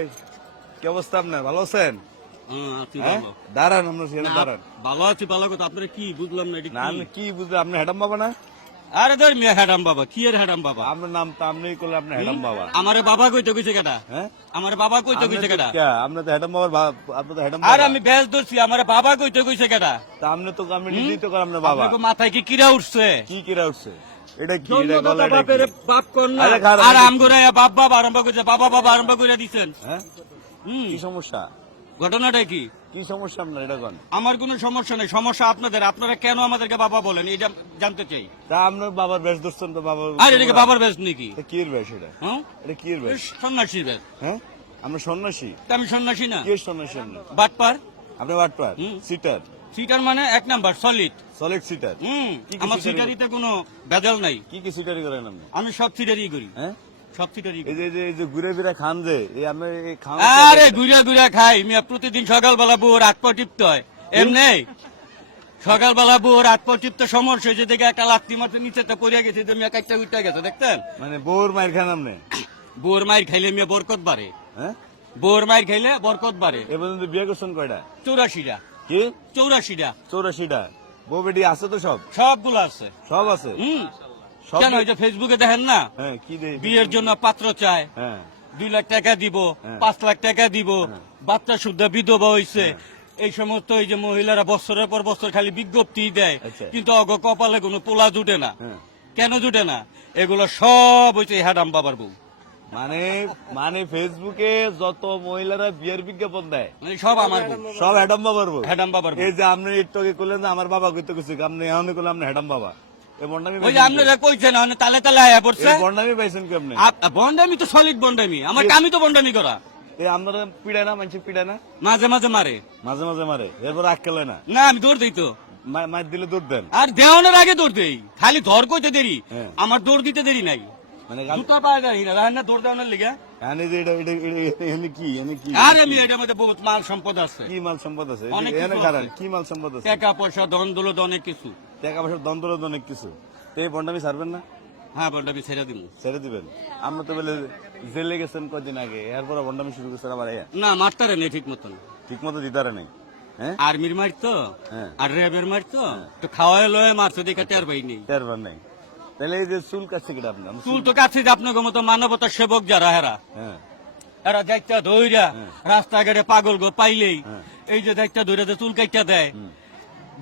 ভাই কি অবস্থা আপনার? ভালো আছেন? দাঁড়ান, আমরা সেখানে দাঁড়ান। ভালো আছি, ভালো কথা। আপনারা কি বুঝলাম না? না আমি কি বুঝলাম, আপনি হ্যাডাম বাবা না? আরে ধর মিয়া, হ্যাডাম বাবা কি এর হ্যাডাম বাবা? আপনার নাম তো আপনি করলে আপনি হ্যাডাম বাবা। আমারে বাবা কইতে কইছে কেডা? হ্যাঁ, আমারে বাবা কইতে কইছে কেডা? আপনি তো হ্যাডাম বাবার আপনি তো হ্যাডাম আর বাবা। আমি বেশ ধরছি, আমারে বাবা কইতে কইছে কেডা? তা আপনি তো আমি নিজেই তো করে আপনার বাবা। আপনার মাথায় কি কিরা উঠছে? কি কিরা উঠছে? এটা কি? এটা জন্মদাতা গলা বাপের বাপ কোন না? আরে খারাপ, আর আমগোরায়া বাপ বাপ আরম্ভ কইছে, বাবা বাবা আরম্ভ কইরা দিছেন। হ্যাঁ, কি সমস্যা? ঘটনাটা কি? কি সমস্যা আপনার এটা কোন? আমার কোনো সমস্যা নেই, সমস্যা আপনাদের। আপনারা কেন আমাদেরকে বাবা বলেন এটা জানতে চাই। তা আপনার বাবার বেশ ধরছেন তো বাবা। আর এটাকে বাবার বেশ নাকি? এটা কি এর বেশ? এটা হ্যাঁ, এটা কি এর বেশ? সন্ন্যাসীর বেশ। হ্যাঁ, আমরা সন্ন্যাসী। তা আমি সন্ন্যাসী না? কি সন্ন্যাসী আপনি? বাটপার। আপনি বাটপার? সিটার? সিটার মানে এক নাম্বার সলিড। Solid seater? কি আমার সিটারি? সিটারিতে কোনো ভেজাল নাই। কি সিটারি করেন আপনি? আমি সব সিটারি করি। হ্যাঁ, সব সিটারি এই যে ঘুরে ফিরে খান যে এই আপনি এই খান। আরে ঘুরে ঘুরে খাই মিয়া, প্রতিদিন সকালবেলা বউর হাত পা টিপতে হয়। এমনি সকালবেলা বউর হাত পা টিপতে সমস্যা হয়েছে দেখে একটা লাত্তি মারতে নিচেতে পড়িয়া গেছে, তো মিয়া কাইটা উঠতে গেছে দেখতেন। মানে বউর মায়ের খান আপনি? বউর মায়ের খাইলে মিয়া বরকত বাড়ে। হ্যাঁ, বউর মায়ের খাইলে বরকত বাড়ে। এ পর্যন্ত বিয়ে করছেন কয়টা? 84টা। কি 84টা? 84টা? বউ বেটি আছে তো সব? সবগুলো আছে। সব আছে? সব? কেন ওই যে ফেসবুকে দেখেন না, হ্যাঁ, কি বিয়ের জন্য পাত্র চায়, হ্যাঁ 2 লাখ টাকা দিব, হ্যাঁ। 5 লাখ টাকা দিব, বাচ্চা শুদ্ধ বিধবা হইছে, এই সমস্ত এই যে মহিলারা বছরের পর বছর খালি বিজ্ঞপ্তি দেয়, আচ্ছা। কিন্তু অগ কপালে কোনো পোলা জুটে না। হ্যাঁ। কেন জুটে না? এগুলো সব হইছে হ্যাডাম বাবার বউ। মানে মানে ফেসবুকে যত মহিলারা বিয়ের বিজ্ঞাপন দেয় মানে সব আমার বউ, সব হ্যাডাম বাবার বউ। হ্যাডাম বাবার বউ। এই যে আপনি একটু আগে করলেন যে আমার বাবা কইতে কইছে, আপনি এখন করলেন আপনি হ্যাডাম বাবা। এই বন্ডামি ওই যে আপনারা কইছেন না তালে তালে আয়া পড়ছে। এই বন্ডামি পাইছেন কি আপনি? বন্ডামি তো সলিড বন্ডামি, আমার কামি তো বন্ডামি করা। এই আপনারা পিড়ায় না, মানুষ পিড়ায় না? মাঝে মাঝে মারে। মাঝে মাঝে মারে, এরপর আক্কেলে না? না আমি দৌড় দিই তো। মার দিলে দৌড় দেন? আর দেওয়ানোর আগে দৌড় দেই, খালি ধর কইতে দেরি, হ্যাঁ। আমার দৌড় দিতে দেরি নাই। মানে জুতা পায়ে দেয় না, রাহেন না দৌড় দেওয়ানোর লিগে। এনে যে এনে কি আর আমি এটার মধ্যে বহুত মাল সম্পদ আছে, কি মাল সম্পদ আছে? অনেক এনে কিছু খারাপ আছে। কি মাল সম্পদ আছে? টাকা পয়সা ধন দৌলত অনেক কিছু। টাকা পয়সার দ্বন্দ্ব অনেক কিছু। তো এই বন্ডামি ছাড়বেন না? হ্যাঁ বন্ডামি ছেড়ে দিব। ছেড়ে দিবেন? আমরা তো বলে জেলে গেছেন কদিন আগে, এরপর বন্ডামি শুরু করছেন আবার। না মারতারে নেই ঠিক মতন। ঠিক মতো দিদারে নেই? হ্যাঁ, আর্মির মারতো হ্যাঁ। আর র্যাবের মারতো, তো খাওয়ায় লয়ে মারতো দেখে টের পাই নেই। তেরবার নেই? তাহলে এই যে চুল কাটছে কিনা আপনি? চুল তো কাছে যে আপনার মতো মানবতার সেবক যারা হেরা, হ্যাঁ, এরা যাইতা ধইরা রাস্তাঘাটে পাগল গো পাইলেই হ্যাঁ। এই যে যাইতা ধইরা যে চুল কাইটা দেয়,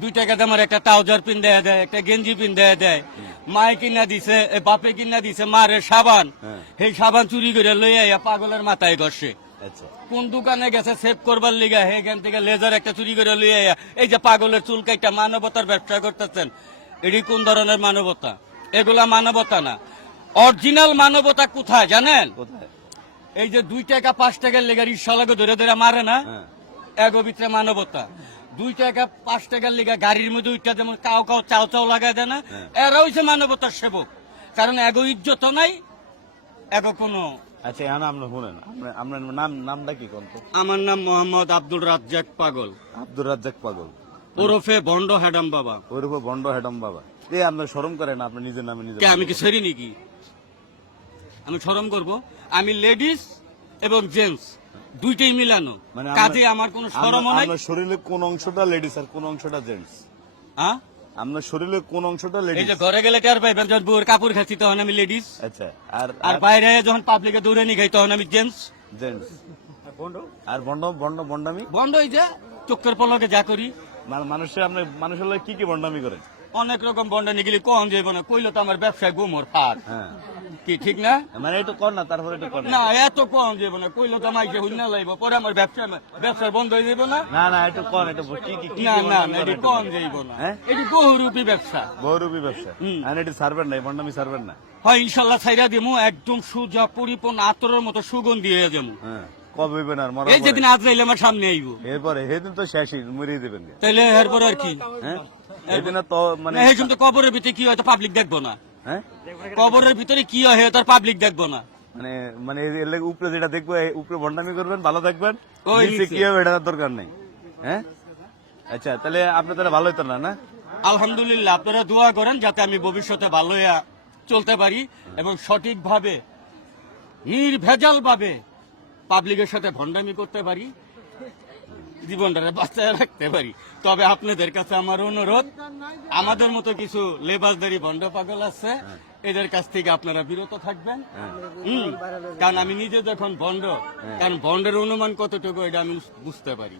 2 টাকা দামের একটা ট্রাউজার পিন দেয় দেয়, একটা গেঞ্জি পিন দেয় দেয়, মায়ে কিনা দিছে, বাপে কিনা দিছে মারের সাবান, হ্যাঁ। সেই সাবান চুরি করে লইয়া আইয়া পাগলের মাথায় ঘষে। আচ্ছা। কোন দোকানে গেছে সেভ করবার লিগা, হেখান থেকে লেজার একটা চুরি করে লইয়া আইয়া এই যে পাগলের চুল কাইটা মানবতার ব্যবসা করতেছেন, এটি কোন ধরনের মানবতা? এগুলা মানবতা না। অরিজিনাল মানবতা কোথায় জানেন? কোথায়? এই যে 2 টাকা 5 টাকার লেগে রিক্সাওয়ালাকে ধরে ধরে মারে না, হ্যাঁ, এগো ভিতরে মানবতা। 2 টাকা 5 টাকার লেগে গাড়ির মধ্যে উঠতে যেমন কাউ কাউ চাও চাও লাগাই দেয় না, এরা হইছে মানবতার সেবক। কারণ এগো ইজ্জত নাই, এগো কোনো। আচ্ছা এখন আপনি শুনেন, আপনার নামটা কি কোন? আমার নাম মোহাম্মদ আব্দুল রাজ্জাক পাগল, আব্দুর রাজ্জাক পাগল, ওরফে ভণ্ড হ্যাডাম বাবা। ওর উপর বন্ড হ্যাডাম বাবা। এই আপনার শরম করে না? আপনি নিজের নামে নিজে? কে আমি কি সেরি নাকি? আমি শরম করব? আমি লেডিস এবং জেন্টস দুইটাই মিলানো, মানে কাজে আমার কোনো শরমও নাই। আপনার শরীরের কোন অংশটা লেডিস আর কোন অংশটা জেন্টস? হ্যাঁ, আপনার শরীরের কোন অংশটা এই লেডিস? যে ঘরে গেলে টের পাইবেন, যখন বউয়ের কাপড় খাচ্ছি তখন আমি লেডিস, আচ্ছা। আর আর বাইরে যখন পাবলিকে দৌড়ে নি খাই তখন আমি জেন্টস। জেন্টস। আর বন্ডামি? বন্ধ হয়ে যায় চোখের পলকে যা করি। মানুষের আপনি মানুষের লোক কি বন্ডামি করেন? অনেক রকম বন্ডা নিগিলি কম যাইব না, কইলো তো আমার ব্যবসায় গুমর ফাট। হ্যাঁ, কি ঠিক না? মানে একটু কর না, তারপরে একটু কর না এত কম যাইব না, কইলো তো মাইকে হুইনা লাইব, পরে আমার ব্যবসা বন্ধ হয়ে যাইব না। না না একটু কর, একটু কি না না বন্ডামি না, করেন এটি একটু কম কর। যাইব না, হ্যাঁ? এটি বহুরূপী ব্যবসা। বহুরূপী ব্যবসা। আর এটি সারবেন না, এই বন্ডামি সারবেন না? হয় ইনশাল্লাহ ছাইরা দিমু, একদম সুজা পরিপূর্ণ আতরের মতো সুগন্ধি হয়ে যাবো। হ্যাঁ, কবে হইবেন আর মরা এই যেদিন আজরাইল আমার সামনে আইব, এরপরে সেদিন তো শেষই, মরিয়ে দেবেন। তাইলে এরপর আর কি? হ্যাঁ, এদিন তো মানে এই জন্য কবরের ভিতরে কি হয় তো পাবলিক দেখবো না, হ্যাঁ, কবরের ভিতরে কি হয় তার পাবলিক দেখবো না। মানে মানে এর লাগি উপরে যেটা দেখবো, উপরে বন্ডামি করবেন, ভালো থাকবেন, ওই নিচে নিচে। কি হবে এটার দরকার নেই। হ্যাঁ, আচ্ছা তাহলে আপনি তাহলে ভালো হইতেন না? না আলহামদুলিল্লাহ, আপনারা দোয়া করেন যাতে আমি ভবিষ্যতে ভালো হইয়া চলতে পারি এবং সঠিকভাবে নির্ভেজাল ভাবে পাবলিকের সাথে ভণ্ডামি করতে পারি, জীবনটারে বাঁচায় রাখতে পারি। তবে আপনাদের কাছে আমার অনুরোধ, আমাদের মতো কিছু লেবাসদারি ভণ্ড পাগল আছে, এদের কাছ থেকে আপনারা বিরত থাকবেন। কারণ আমি নিজে যখন ভণ্ড, কারণ ভণ্ডের অনুমান কতটুকু এটা আমি বুঝতে পারি।